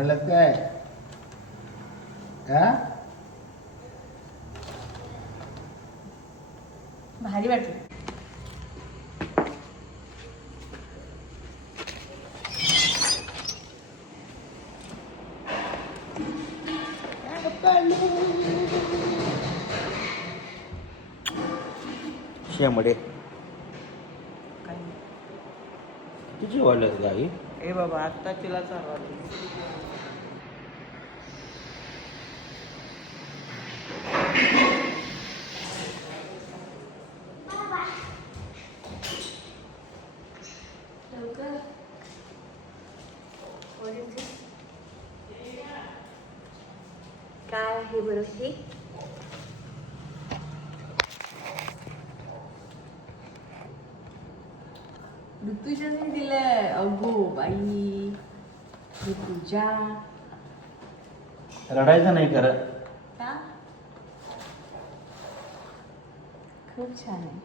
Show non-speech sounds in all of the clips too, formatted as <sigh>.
रडलात काय हा? भारी वाटलं. शेमडे काय किती वाढल्यात गाई? ए बाबा आत्ता तिला चालवा काय आहे बरं हे? ऋतुजाने दिलंय अगो बाई ऋतुजा रडायचं नाही खरं. का? खूप छान आहे.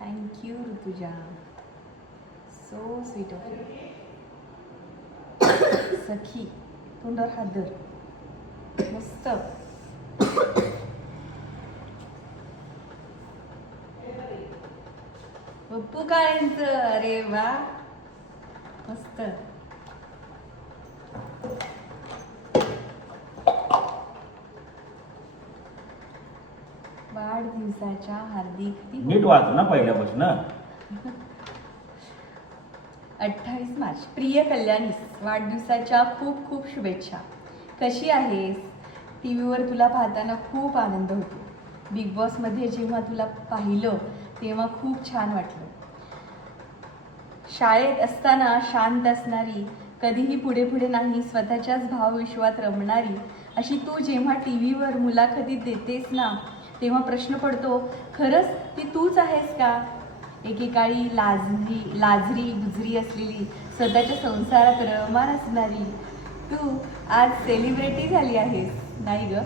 Thank you Rutuja so sweet of सखी तोंडावर हात धर. मस्त. पप्पू काळेंच अरे वा. मस्त. वाढदिवसाच्या हार्दिक नीट वाच ना पहिल्यापासून. <laughs> अठ्ठावीस मार्च. प्रिय कल्याणीस वाढदिवसाच्या खूप खूप शुभेच्छा. कशी आहेस? टी व्हीवर तुला पाहताना खूप आनंद होतो. बिग बॉसमध्ये जेव्हा तुला पाहिलं तेव्हा खूप छान वाटलं. शाळेत असताना शांत असणारी कधीही पुढे पुढे नाही स्वतःच्याच भावविश्वात रमणारी अशी तू जेव्हा टी व्हीवर मुलाखतीत देतेस ना तेव्हा प्रश्न पडतो खरंच ती तूच आहेस का? एकेकाळी लाजरी लाजरी गुजरी असलेली स्वतःच्या संसारात रमान असणारी तू आज सेलिब्रिटी झाली आहेस. नाही गं.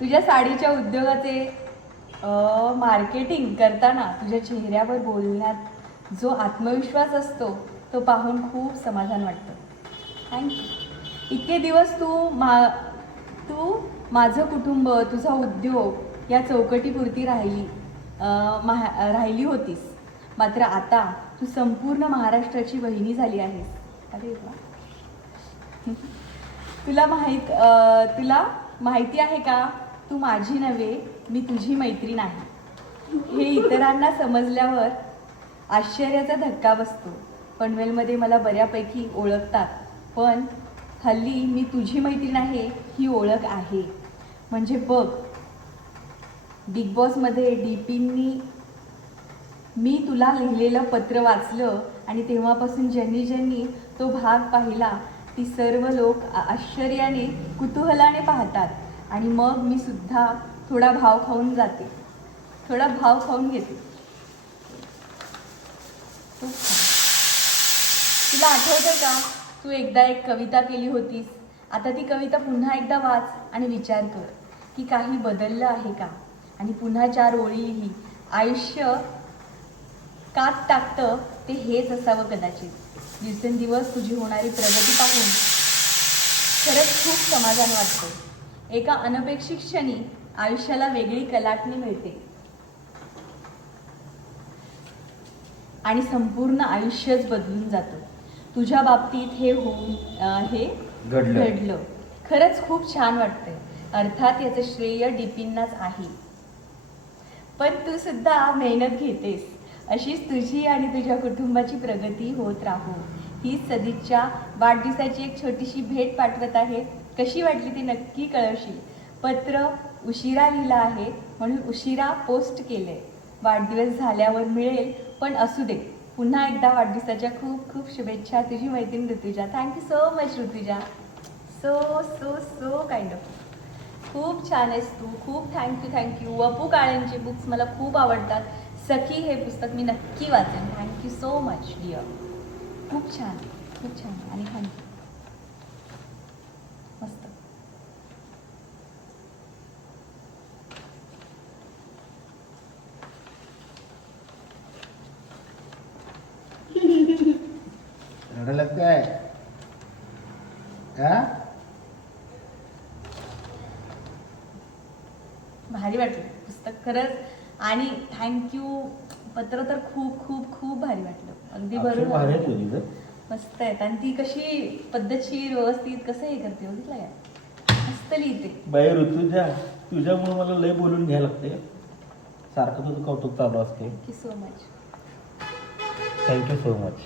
तुझ्या साडीच्या उद्योगाचे मार्केटिंग करताना तुझ्या चेहऱ्यावर बोलण्यात जो आत्मविश्वास असतो तो पाहून खूप समाधान वाटतं. थँक्यू इतके दिवस तू मा तू माझं कुटुंब तुझा उद्योग या चौकटीपुरती राहिली महा राहिली होतीस. मात्र आता तू संपूर्ण महाराष्ट्राची वहिनी झाली आहेस. अरे वा. <laughs> तुला माहीत तुला माहिती आहे का? तू माझी नव्हे मी तुझी मैत्रीण आहे. हे इतरांना समजल्यावर आश्चर्याचा धक्का बसतो. पनवेलमध्ये मला बऱ्यापैकी ओळखतात पण हल्ली मी तुझी मैत्रीण आहे ही ओळख आहे. म्हणजे बघ बिग बॉसमध्ये डी पींनी मी तुला लिहिलेलं पत्र वाचलं आणि तेव्हापासून ज्यांनी ज्यांनी तो भाग पाहिला ती सर्व लोक आश्चर्याने कुतूहलाने पाहतात. आणि मग मी सुद्धा थोडा भाव खाऊन जाते. थोडा भाव खाऊन घेते. तुला आठवतं का? तू एकदा एक कविता केली होतीस. आता ती कविता पुन्हा एकदा वाच आणि विचार कर की काही बदललं आहे का? आणि पुन्हा चार ओळी लिही. आयुष्य कात टाकतं ते हेच असावं कदाचित. दिवसेंदिवस तुझी होणारी प्रगती पाहून खरंच खूप समाधान वाटतं. एका अनपेक्षित क्षणी आयुष्याला वेगळी कलाटणी मिळते. आणि संपूर्ण आयुष्यच बदलून जातं. तुझ्या बाबतीत हे होऊन हे घडलं. खरंच खूप छान वाटतंय. अर्थात याचं श्रेय डीपींनाच आहे. पण तू सुद्धा मेहनत घेतेस. अशीच तुझी आणि तुझ्या कुटुंबाची प्रगती होत राहू. हीच सदिच्छा वाढदिवसाची एक छोटीशी भेट पाठवत आहे. कशी वाटली ती नक्की कळवशील. पत्र उशिरा लिहिलं आहे म्हणून उशिरा पोस्ट केलंय वाढदिवस झाल्यावर मिळेल पण असू दे. पुन्हा एकदा वाढदिवसाच्या खूप खूप शुभेच्छा तुझी मैत्रीण Rutuja. Thank you so much Rutuja. So so so kind of खूप छान आहेस तू. खूप thank you thank you Vapu काळेंचे books मला खूप आवडतात. सखी हे पुस्तक मी नक्की वाचेन. Thank you so much dear खूप छान खूप छान. आणि थँक्यू मस्त रडायलात काय? हा? भारी वाटलं. पुस्तक खरंच. आणि थँक्यू पत्र तर खूप खूप खूप भारी वाटलं. अगदी अक्षर बरोबर. भारी आहे तुझी गं. मस्त आहेत आणि ती कशी पद्धतशीर व्यवस्थित कसं हे करते बघितलं का? मस्त लिहिते. बाई ऋतुजा तुझ्यामुळे मला लय बोलून घ्यायला लागते सारखं तुझं कौतुक चालू असते thank you so much thank you so much